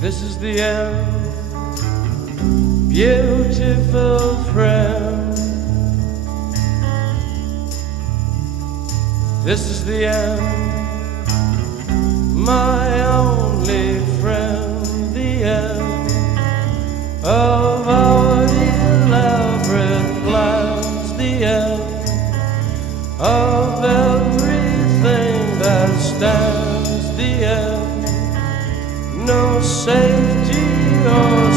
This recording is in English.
This is the end, beautiful friend. This is the end, my only friend. The end of our elaborate plans. The end of everything that stands. The end, no safety or